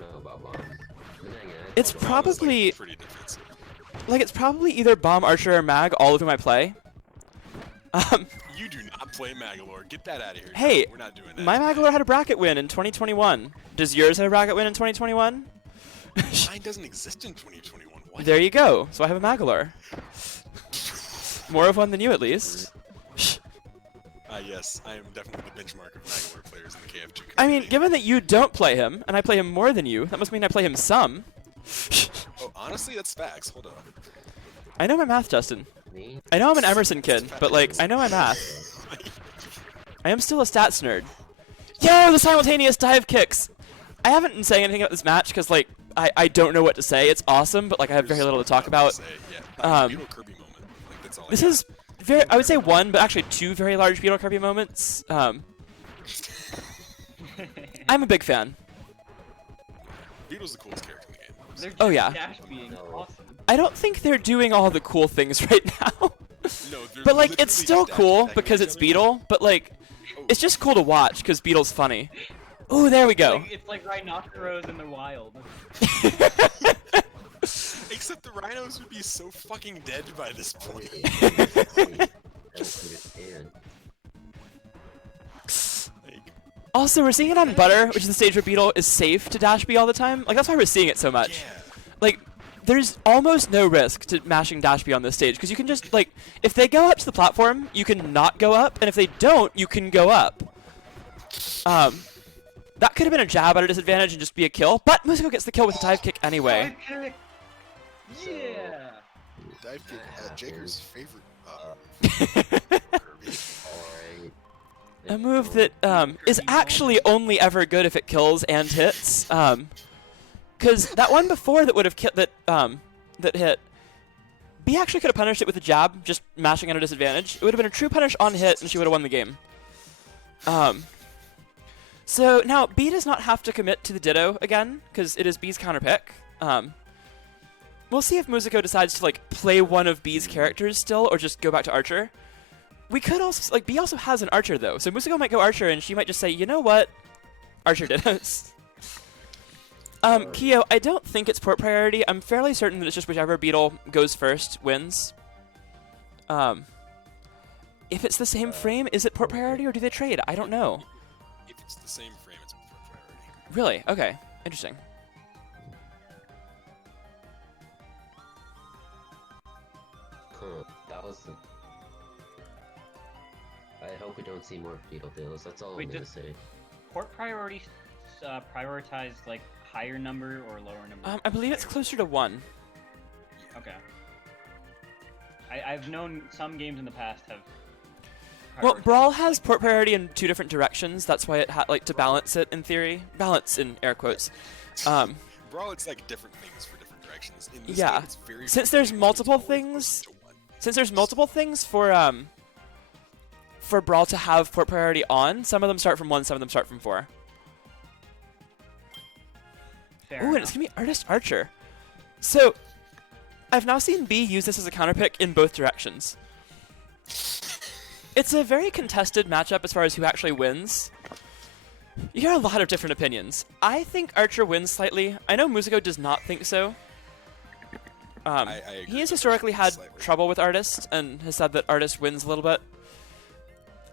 don't know about bombs. It's probably like, pretty defensive. like it's probably either bomb, archer, or mag, all of whom I play. You do not play Magalore. Get that out of here. Hey, we're not doing that. my Magalore had a bracket win in 2021. Does yours have a bracket win in 2021? Mine doesn't exist in 2021. What? There you go. So I have a Magalore. More of one than you, at least. Yes, I am definitely the benchmark of Magalore players in the KF2 community. I mean, given that you don't play him, and I play him more than you, that must mean I play him some. Oh, honestly, that's facts. Hold on. I know my math, Justin. Me? I know I'm an Emerson kid, but, like, I know my math. I am still a stats nerd. Yo, the simultaneous dive kicks! I haven't been saying anything about this match, because, like, I don't know what to say. It's awesome, but, like, I have very little to talk about. Beetle Kirby moment. Like, that's all This is very, I would say one, but actually two very large Beetle Kirby moments. I'm a big fan. Beetle's the coolest character in the game. They're Oh, yeah. Dash being awesome. I don't think they're doing all the cool things right now. No, they're But, like, literally it's still just cool attacking because each it's other. Beetle, but, like, it's just cool to watch because Beetle's funny. Ooh, there we go. It's like rhinoceros in the wild. Except the rhinos would be so fucking dead by this point. I don't understand. Like, Also, we're seeing it on Butter, which is the stage where Beetle is safe to dash B all the time. Like, that's why we're seeing it so much. yeah. Like, there's almost no risk to mashing dash B on this stage, because you can just, like, if they go up to the platform, you can not go up, and if they don't, you can go up. That could have been a jab at a disadvantage and just be a kill, but Músico gets the kill with a dive kick anyway. Yeah. Dive kick, Jaker's favorite. Alright. A move that is actually only ever good if it kills and hits. Because that one before that would have that hit, B actually could have punished it with a jab, just mashing at a disadvantage. It would have been a true punish on hit, and she would have won the game. So now B does not have to commit to the Ditto again, because it is B's counter pick. We'll see if Músico decides to like play one of B's characters still, or just go back to Archer. We could also, like, B also has an Archer though, so Músico might go Archer, and she might just say, you know what, Archer Dittos. Kyo, I don't think it's port priority. I'm fairly certain that it's just whichever Beetle goes first wins. If it's the same frame, is it port priority, or do they trade? I don't know. If it's the same frame, it's port priority. Really? Okay. Interesting. Huh. That was the... I hope we don't see more Beetle deals. That's all Wait, I'm gonna just- say. Port priority prioritize like higher number or lower number? I believe it's closer to 1. Okay. I've known some games in the past have. Well, prioritized, Brawl has like, port priority in 2 different directions. That's why it had, like, to balance it in theory. Balance in air quotes. Brawl, it's like different things for different directions. In this Yeah. game, it's very Since there's frequently multiple always things- close to one. Since there's multiple things for Brawl to have port priority on, some of them start from 1, some of them start from 4. fair Ooh, and it's enough. gonna be Artist Archer. So, I've now seen B use this as a counter pick in both directions. It's a very contested matchup as far as who actually wins. You hear a lot of different opinions. I think Archer wins slightly. I know Músico does not think so. I agree He has with historically Archer had slightly. trouble with Artist and has said that Artist wins a little bit.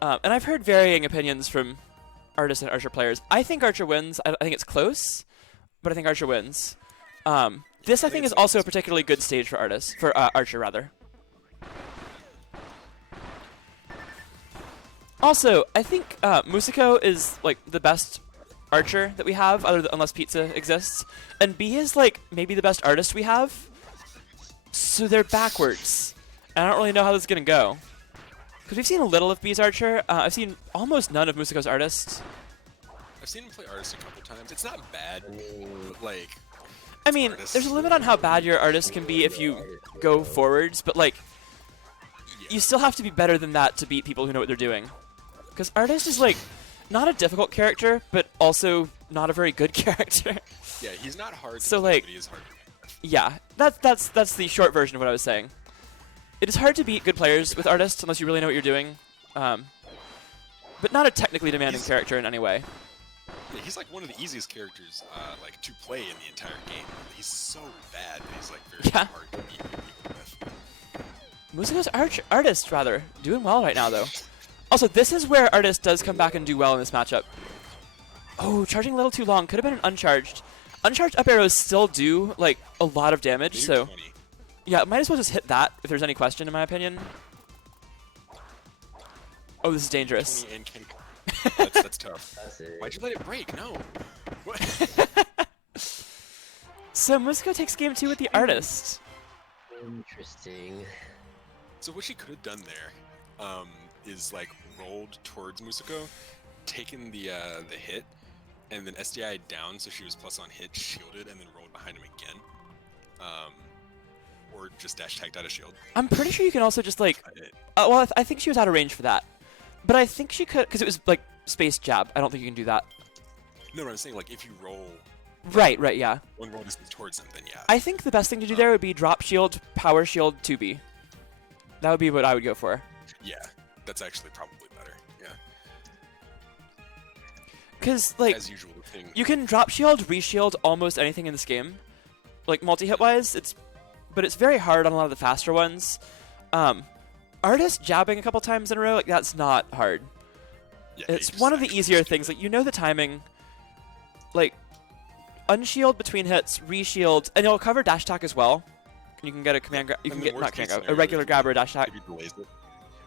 And I've heard varying opinions from Artist and Archer players. I think Archer wins. I think it's close, but I think Archer wins. This, I think, is also a particularly good stage for Archer, rather. Also, I think Músico is like the best Archer that we have, unless Pizza exists, and B is like maybe the best Artist we have. So they're backwards, and I don't really know how this is gonna go. Because we've seen a little of B's Archer. I've seen almost none of Músico's Artist. I've seen him play Artist a couple times. It's not bad, I mean, but like, I mean, Artist. there's a limit on how bad your Artist can be if you go forwards, but like, you still have to be better than that to beat people who know what they're doing. Because Artist is like, not a difficult character, but also not a very good character. yeah, he's not hard to So, play, like- but he is hard to win. Yeah, that's the short version of what I was saying. It is hard to beat good players with Artist unless you really know what you're doing, but not a technically demanding character in any way. Yeah, he's like one of the easiest characters like to play in the entire game. He's so bad that he's like very Yeah. hard to beat people with. Musico's artist, rather. Doing well right now, though. Also, this is where artist does come back and do well in this matchup. Oh, charging a little too long. Could have been an uncharged. Uncharged up arrows still do, like, a lot of damage, They do so... 20. Yeah, might as well just hit that, if there's any question, in my opinion. Oh, this is dangerous. 20 and can... that's tough. That's it. Why'd you let it break? No. What? So, Musico takes game 2 with the artist. Interesting. So what she could have done there is like rolled towards Músico, taken the hit, and then SDI down so she was plus on hit, shielded, and then rolled behind him again. Or just dash tagged out a shield. I'm pretty sure you can also just, like... well, I think she was out of range for that. But I think she could... Because it was, like, space jab. I don't think you can do that. No, I'm saying, like, if you roll Right, yeah. one roll distance towards him, then yeah. I think the best thing to do there would be drop shield, power shield, 2B. That would be what I would go for. Yeah, that's actually probably better. Yeah. Because, like, As usual, the thing. you can drop shield, re-shield almost anything in this game. Like, multi-hit wise, but it's very hard on a lot of the faster ones. Artist jabbing a couple times in a row, like, that's not hard. Yeah, It's you just one of the actually easier just do things. it. Like, you know the timing. Like, unshield between hits, re-shield, and it'll cover dash attack as well. You can get a command grab. You And can then get, not worst command case grab, a scenario, regular if grab or a he- dash attack. If he delays it.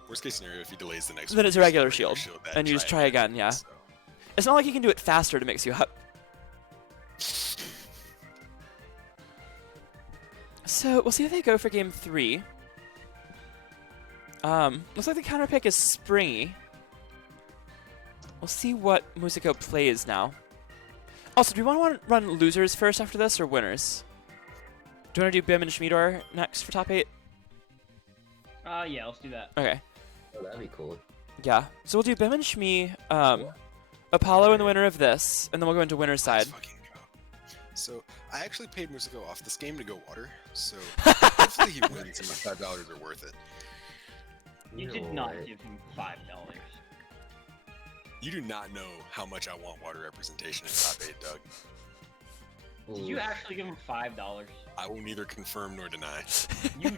Worst case scenario, if he delays the next Then one, it's a you just regular do shield, that and you just try again, yeah. So. It's not like you can do it faster to mix you up. So, we'll see if they go for game 3. Looks like the counter pick is Springy. We'll see what Músico plays now. Also, do we want to run losers first after this, or winners? Do you want to do Bim and Schmidor next for top 8? Yeah, let's do that. Okay. Oh, that'd be cool. Yeah. So we'll do Bim and Shmi, Apollo in the winner of this, and then we'll go into winner's side. Let's fucking go. So, I actually paid Músico off this game to go water, so hopefully he wins and my $5 are worth it. You know did not what? give him $5. You do not know how much I want water representation in top 8, Doug. Did you actually give him $5? I will neither confirm nor deny. You.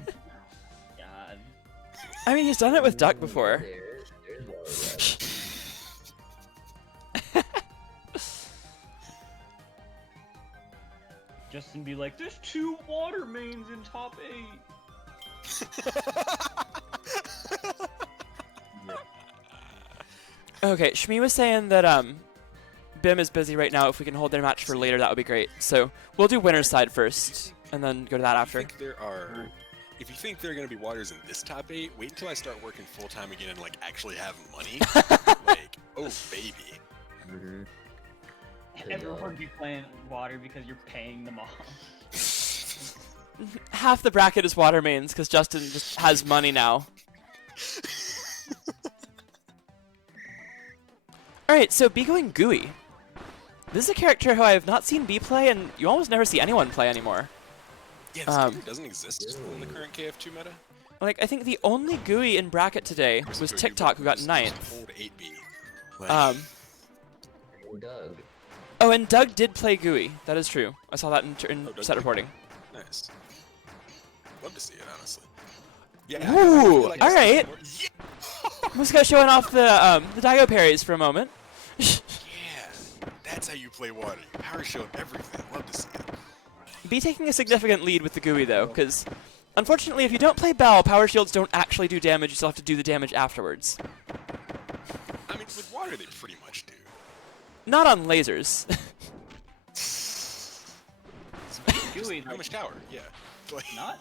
God. I mean, he's done it with Duck before. There's water Justin be like, there's 2 water mains in top 8. Okay, Shmi was saying that Bim is busy right now. If we can hold their match for later, that would be great. So we'll do winner's side first, and then go to that after. If you think there are going to be waters in this top 8, wait until I start working full-time again and, like, actually have money. Like, oh, baby. Mm-hmm. Everyone be playing water because you're paying them off. Half the bracket is water mains, because Justin just has money now. Alright, so B going Gooey. This is a character who I have not seen B play, and you almost never see anyone play anymore. Yeah, this character doesn't exist in the current KF2 meta. Like, I think the only Gooey in bracket today was So TikTok, who got you 9th. hold 8B. Like, Doug. Oh, and Doug did play Gooey. That is true. I saw that in Oh, Doug set played reporting. nice. Love to see it, honestly. Yeah. Ooh, I feel like all right. Yeah. Musico showing off the Daigo parries for a moment. Yeah, that's how you play water. You power shield everything. Love to see it. B taking a significant lead with the Gooey, though, because unfortunately, if you don't play Bell, power shields don't actually do damage. You still have to do the damage afterwards. I mean, with water, they pretty much do. Not on lasers. Gooey, I'm a shower, yeah. Like, not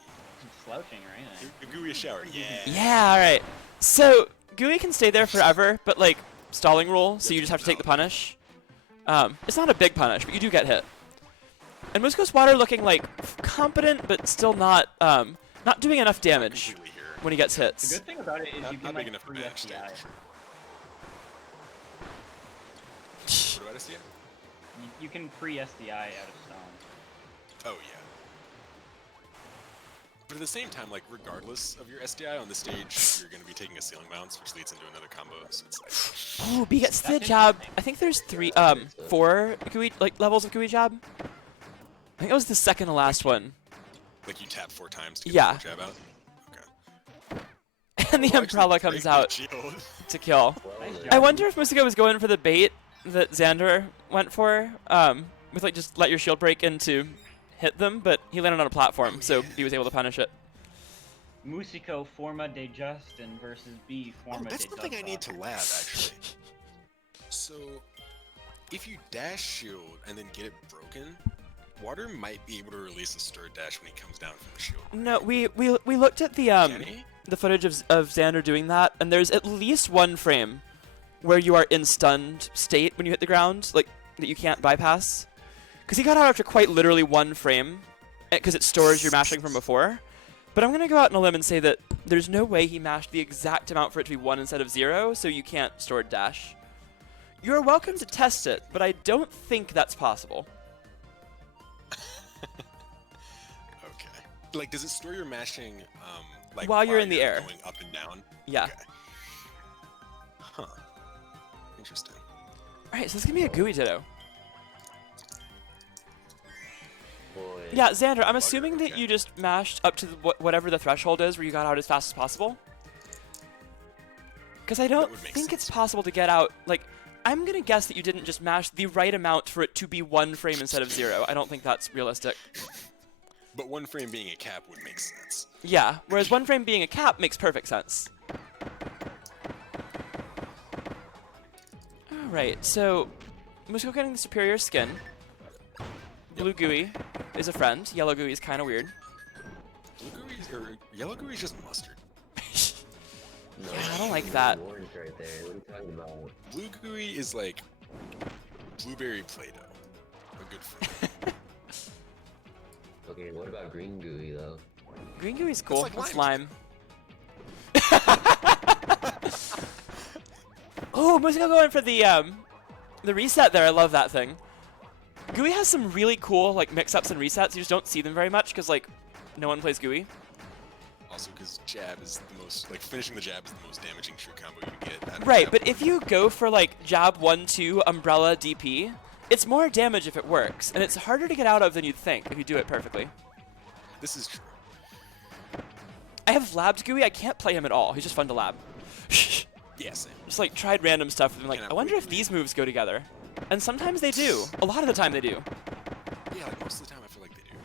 slouching or anything. the gooey shower, yeah. Yeah, all right. So Gooey can stay there forever, but like stalling rule, so you just have to take the punish. It's not a big punish, but you do get hit. And Musico's water looking like competent, but still not not doing enough damage Completely here. when he gets The hits. good thing about it is Not, you not can big like enough to free backstep. SDI. What about SDI? You can free SDI out of stone. Oh, yeah. But at the same time, like regardless of your SDI on the stage, you're going to be taking a ceiling bounce, which leads into another combo. So it's like, Ooh, B gets the jab. I think there's 4 Gooey levels of Gooey jab. I think that was the second to last one. like you tap 4 times to get Yeah. the jab out. Okay. And the Oh, actually, umbrella comes great out shield. to kill. Nice Well, job. I wonder if Músico was going for the bait that Xander went for, with like just let your shield break in to hit them, but he landed on a platform, so he was able to punish it. Músico Forma de Justin versus B Forma de That's something I need to Dubstalker. lab, actually. So, if you dash shield and then get it broken, Water might be able to release a stir dash when he comes down from the shield. No, we looked at Can he? the footage of Xander doing that, and there's at least one frame where you are in stunned state when you hit the ground, like that you can't bypass. Because he got out after quite literally one frame, because it stores your mashing from before. But I'm gonna go out on a limb and say that there's no way he mashed the exact amount for it to be 1 instead of 0, so you can't store dash. You're welcome to test it, but I don't think that's possible. Okay. Like, does it store your mashing, like While you're in the air. going up and down? Yeah. Okay. Huh. Interesting. Alright, so this is gonna be a Gooey Ditto. boy. Yeah, Xander, I'm assuming okay. that you just mashed up to whatever the threshold is where you got out as fast as possible. Because I don't would make think it's sense. possible to get out, like, I'm gonna guess that you didn't just mash the right amount for it to be 1 frame instead of 0. I don't think that's realistic. But 1 frame being a cap would make sense. Yeah, whereas 1 frame being a cap makes perfect sense. Alright, so Músico getting the superior skin. Blue Gooey is a friend. Yellow Gooey is kind of weird. Blue gooey or yellow gooey is just mustard. No, Yeah, I don't like that. Orange right there. What are you talking about? Blue gooey is like blueberry Play-Doh. A good fruit. Okay, what about green gooey though? Green Gooey's cool. like That's lime. lime. Oh, Músico going for the reset there. I love that thing. Gooey has some really cool like mix-ups and resets. You just don't see them very much because like no one plays Gooey. Also, because jab is the most, like, finishing the jab is the most damaging true combo you can get. Out of Right, jab. but if you go for like jab 1-2 umbrella DP, it's more damage if it works, and it's harder to get out of than you'd think if you do it perfectly. This is true. I have labbed Gooey. I can't play him at all. He's just fun to lab. Yeah, same. Just like tried random stuff and like, Can't I wonder if outplay these moves go together. And sometimes they do. A lot of the time they do. Yeah, like, most of the time I feel like they do.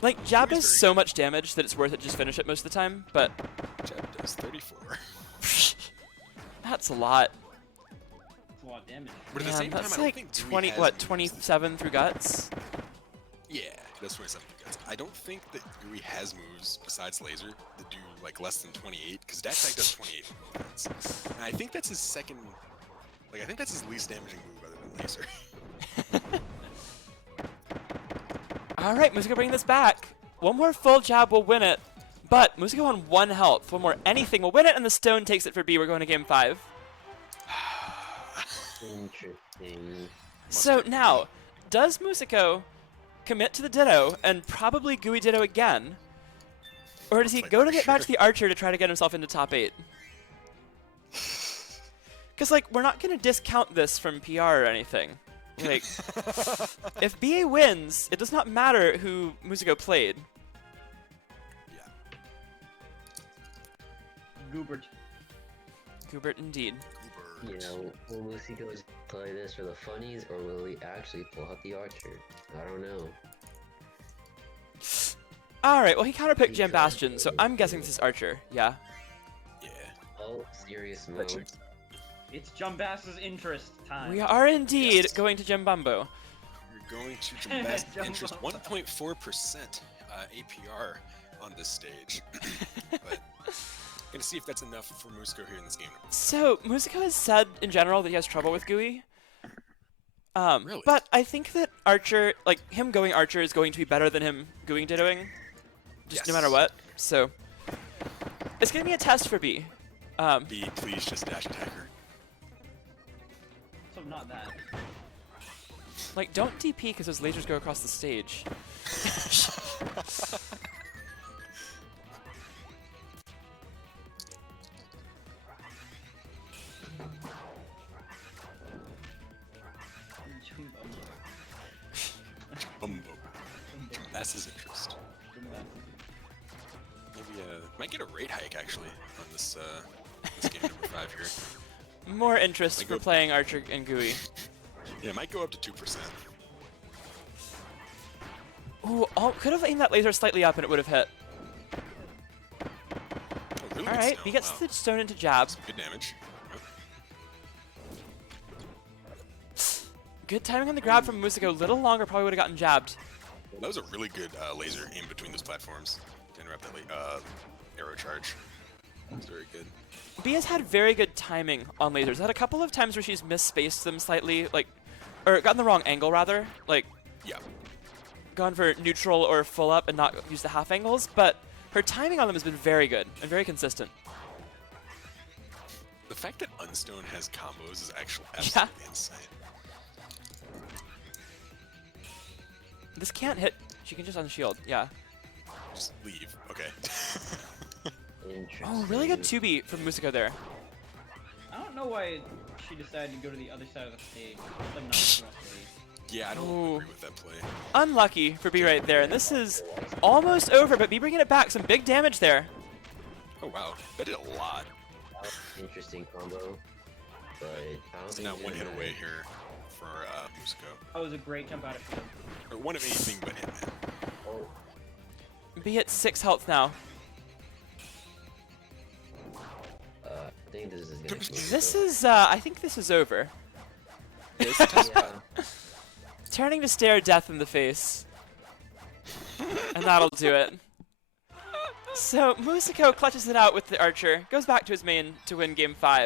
Like, jab Gooey's does very so good. much damage that it's worth it just finish it most of the time, but Jab does 34. that's a lot. That's a lot of damage. But at the Man, same time, I that's don't like think Gooey 20, has what, moves 27 through guts? Yeah, that's 27 guts. I don't think that Gooey has moves besides laser that do like less than 28, because Dash Attack does 28 guts. And I think that's his second, like I think that's his least damaging move other than laser. Alright, Músico bringing this back. One more full jab will win it, but Músico on 1 health. One more anything will win it, and the stone takes it for B. We're going to game 5. Interesting. So now, does Músico commit to the Ditto and probably Gooey Ditto again? Or does he Like go to get back Archer. to the Archer to try to get himself into top 8? Because, like, we're not going to discount this from PR or anything. Like, if BA wins, it does not matter who Músico played. Yeah. Goobert. Gubert indeed. You know, will Músico just play this for the funnies, or will he actually pull out the archer? I don't know. Alright, well, he counterpicked Jam Bastion, so I'm guessing this is Archer. Yeah. Yeah. Oh, serious mode. It's Jumbass's interest time. We are indeed Yes. going to Jembumbo. We're going to Jambast Jumbo. interest 1.4% APR on this stage. But gonna see if that's enough for Músico here in this game. So, Músico has said in general that he has trouble with Gooey. Really? But I think that Archer, like, him going Archer is going to be better than him Gooey Dittoing. Just no Yes. matter what. So, it's going to be a test for B. B, please just dash attack her. So not that. Like, don't DP because those lasers go across the stage. passes interest. Maybe might get a rate hike actually on this this game number 5 here. More interest Like for a- playing Archer and Gooey. Yeah, it might go up to 2%. Ooh, could have aimed that laser slightly up and it would have hit. Oh, really good Alright, stone. he gets Wow. the stone into jab. Good damage. Good timing on the grab from Músico. A little longer, probably would have gotten jabbed. That was a really good laser aim between those platforms to interrupt that arrow charge. It's very good. B has had very good timing on lasers. Had a couple of times where she's misspaced them slightly, like, or gotten the wrong angle rather, like Yeah. gone for neutral or full up and not used the half angles, but her timing on them has been very good and very consistent. The fact that Unstone has combos is actually absolutely insane. This can't hit. She can just unshield. Yeah. Just leave. Okay. Interesting. Oh, really good 2B from Músico there. I don't know why she decided to go to the other side of the stage. It's like not stage. Yeah, I don't Ooh. agree with that play. Unlucky for B right there, and this is almost over, but B bringing it back. Some big damage there. Oh wow, that did a lot. Interesting combo, but I don't It's think not it's one hit gonna- away here for Músico. That was a great jump out of field. Or one of anything but Hitman. Oh, B at 6 health now. I think this is gonna. This is, I think this is over. Yeah. Turning to stare death in the face. And that'll do it. So, Músico clutches it out with the Archer, goes back to his main to win game 5.